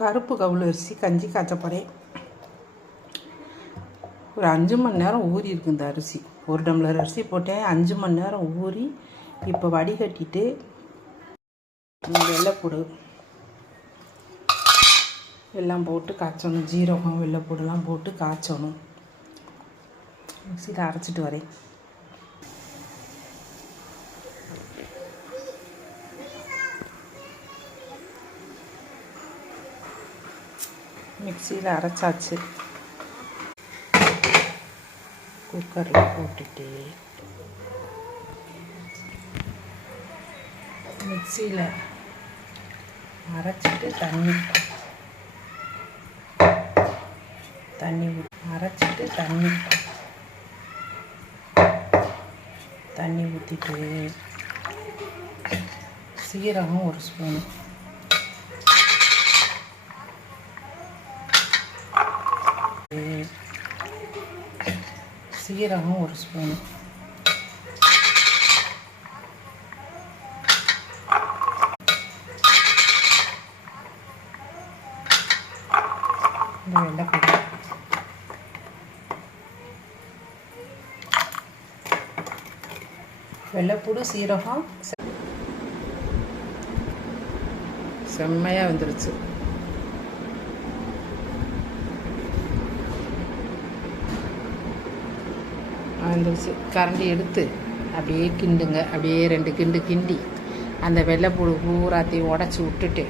கருப்பு கவுள் அரிசி கஞ்சி காய்ச்ச போகிறேன் ஒரு அஞ்சு மணி நேரம் ஊறி இருக்கு இந்த அரிசி. ஒரு டம்ளர் அரிசி போட்டேன். அஞ்சு மணி நேரம் ஊறி இப்போ வடிகட்டிட்டு வெள்ளைப்பூடு எல்லாம் போட்டு காய்ச்சணும். ஜீரகம் வெள்ளைப்பூடெல்லாம் போட்டு காய்ச்சணும். மிக்சியில் அரைச்சிட்டு வரேன். மிக்சியில் அரைச்சாச்சு குக்கரில் போட்டுட்டு மிக்சியில் அரைச்சிட்டு தண்ணி தண்ணி அரைச்சிட்டு தண்ணி தண்ணி ஊற்றிட்டு சீரகம் ஒரு ஸ்பூன் சீரகம் ஒரு ஸ்பூன் வெள்ளைப்பூடு வெள்ளைப்பூடு சீரகம். செம்மையாக வந்துருச்சு. அந்த கரண்டி எடுத்து அப்படியே கிண்டுங்க. அப்படியே ரெண்டு கிண்டு கிண்டி அந்த வெள்ளைப்பூடு பூராத்தையும் உடச்சி விட்டுட்டு